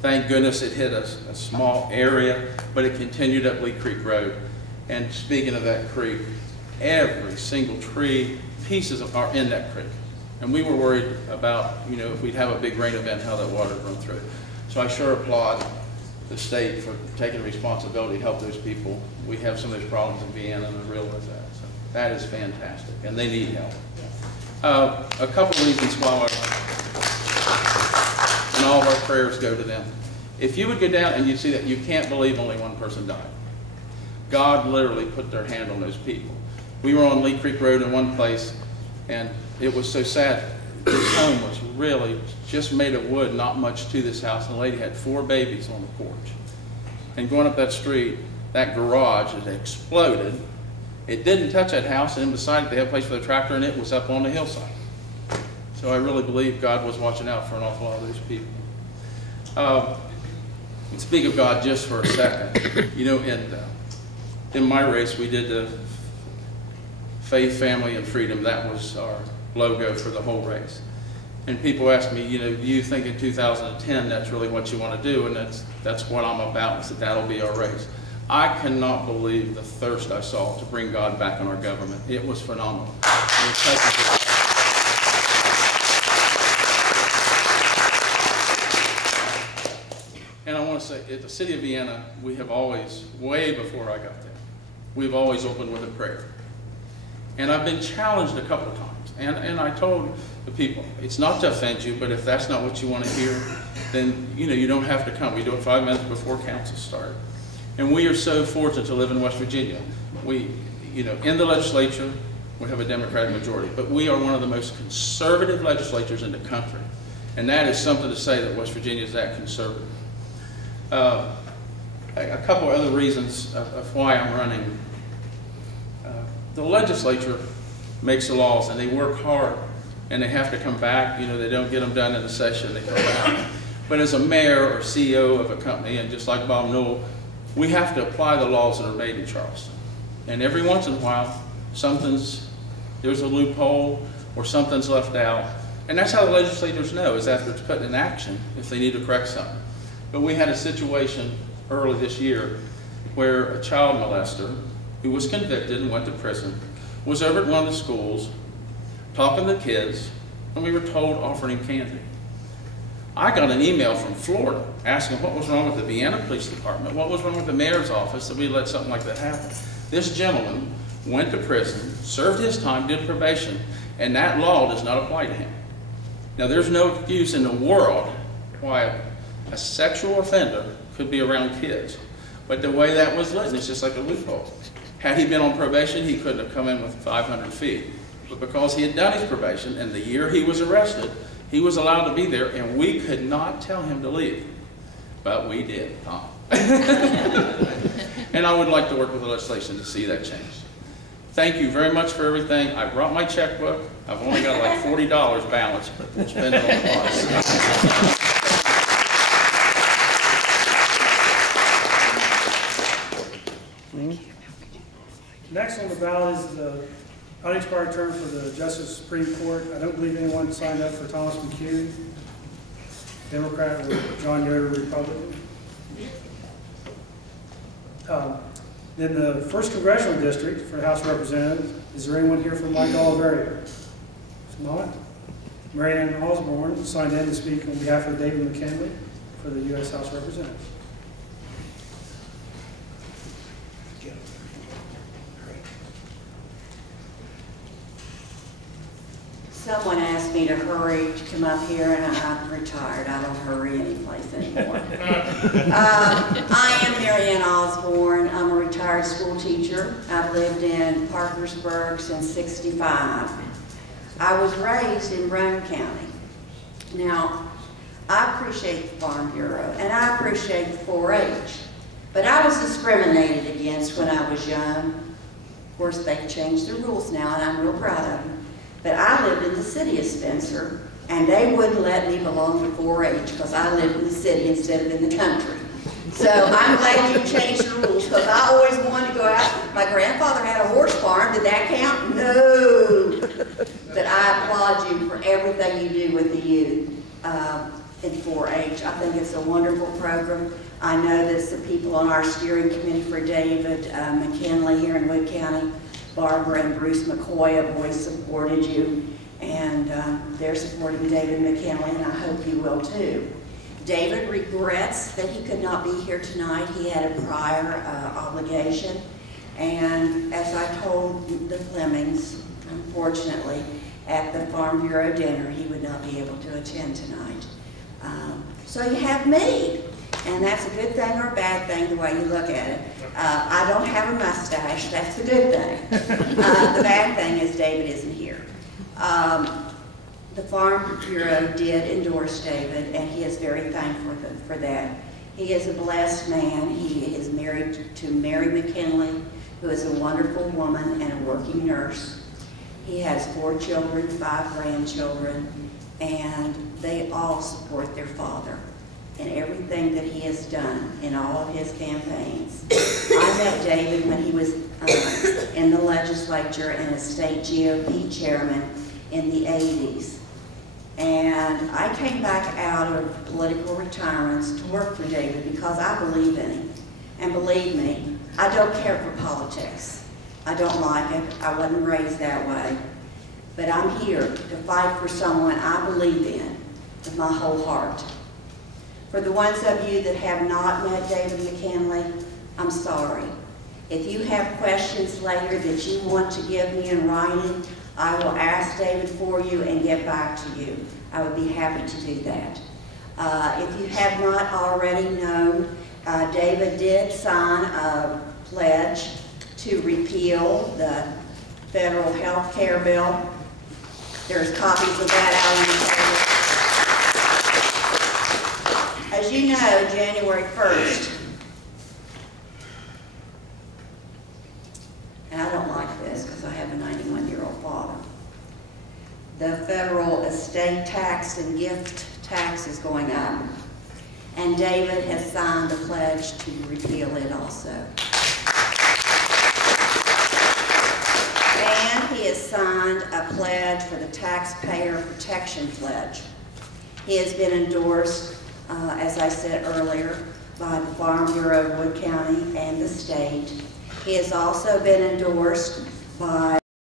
Thank goodness it hit a small area, but it continued up Lee Creek Road. And speaking of that creek, every single tree, pieces are in that creek. And we were worried about, if we'd have a big rain event, how that water would run through it. So I sure applaud the state for taking responsibility to help those people. We have some of those problems in Vienna, and I realize that. So that is fantastic, and they need help. A couple reasons why and all of our prayers go to them. If you would go down and you see that, you can't believe only one person died. God literally put their hand on those people. We were on Lee Creek Road in one place, and it was so sad. This home was really just made of wood, not much to this house, and the lady had 4 babies on the porch. And going up that street, that garage had exploded. It didn't touch that house, and beside it they had a place for the tractor, and it was up on the hillside. So I really believe God was watching out for an awful lot of those people. Speak of God just for a second. In my race, we did the faith, family, and freedom. That was our logo for the whole race. And people ask me, do you think in 2010 that's really what you want to do? And that's what I'm about, is that'll be our race. I cannot believe the thirst I saw to bring God back in our government. It was phenomenal. And I want to say, at the city of Vienna, we have always, way before I got there, we've always opened with a prayer. And I've been challenged a couple of times. And I told the people, it's not to offend you, but if that's not what you want to hear, then you don't have to come. We do it 5 minutes before council starts. And we are so fortunate to live in West Virginia. We, in the legislature, we have a Democratic majority, but we are one of the most conservative legislatures in the country. And that is something to say that West Virginia is that conservative. A couple other reasons of why I'm running. The legislature makes the laws, and they work hard, and they have to come back. They don't get them done in a session, they come back. But as a mayor or CEO of a company, and just like Bob Newell, we have to apply the laws that are made in Charleston. And every once in a while, there's a loophole or something's left out. And that's how the legislators know, is after it's put in action, if they need to correct something. But we had a situation early this year where a child molester who was convicted and went to prison was over at one of the schools talking to kids, and we were told offering him candy. I got an email from Florida asking what was wrong with the Vienna Police Department, what was wrong with the mayor's office that we let something like that happen. This gentleman went to prison, served his time, did probation, and that law does not apply to him. Now, there's no excuse in the world why a sexual offender could be around kids. But the way that was written, it's just like a loophole. Had he been on probation, he couldn't have come in with 500 feet. But because he had done his probation, and the year he was arrested, he was allowed to be there, and we could not tell him to leave. But we did, huh? And I would like to work with the legislation to see that change. Thank you very much for everything. I brought my checkbook. I've only got like $40 balance, but we'll spend it on the bus. Next on the ballot is the unexpired term for the Justice Supreme Court. I don't believe anyone signed up for Thomas McHugh, Democrat, or John Yoder, Republican. Then the 1st Congressional District for the House of Representatives. Is there anyone here from Mike Oliveria? If not, Mary Ann Osborne signed in to speak on behalf of David McKinley for the U.S. House of Representatives. Someone asked me to hurry to come up here, and I'm retired. I don't hurry anyplace anymore. I am Mary Ann Osborne. I'm a retired school teacher. I've lived in Parkersburg since '65. I was raised in Roane County. Now, I appreciate the Farm Bureau, and I appreciate the 4-H, but I was discriminated against when I was young. Of course, they've changed the rules now, and I'm real proud of them. But I lived in the city of Spencer, and they wouldn't let me belong to 4-H because I lived in the city instead of in the country. So I'm glad you changed the rules, because I always wanted to go out. My grandfather had a horse farm. Did that count? No. But I applaud you for everything you do with the youth. in 4-H. I think it's a wonderful program. I know that the people on our steering committee for David McKinley here in Wood County, Barbara and Bruce McCoy, have always supported you, and they're supporting David McKinley, and I hope you will too. David regrets that he could not be here tonight. He had a prior obligation, and as I told the Flemings, unfortunately, at the Farm Bureau dinner, he would not be able to attend tonight. So you have me, and that's a good thing or a bad thing, the way you look at it. I don't have a mustache, that's the good thing. The bad thing is David isn't here. The Farm Bureau did endorse David, and he is very thankful for that. He is a blessed man. He is married to Mary McKinley, who is a wonderful woman and a working nurse. He has 4 children, 5 grandchildren, and they all support their father in everything that he has done in all of his campaigns. I met David when he was in the legislature and a state GOP chairman in the 80s. And I came back out of political retirements to work for David because I believe in him. And believe me, I don't care for politics. I don't like it. I wasn't raised that way. But I'm here to fight for someone I believe in with my whole heart. For the ones of you that have not met David McKinley, I'm sorry. If you have questions later that you want to give me in writing, I will ask David for you and get back to you. I would be happy to do that. If you have not already known, David did sign a pledge to repeal the federal health care bill. There's copies of that out on the table. As you know, January 1st, and I don't like this because I have a 91-year-old father, the federal estate tax and gift tax is going up. And David has signed a pledge to repeal it also. And he has signed a pledge for the Taxpayer Protection Pledge. He has been endorsed, as I said earlier, by the Farm Bureau of Wood County and the state. He has also been endorsed by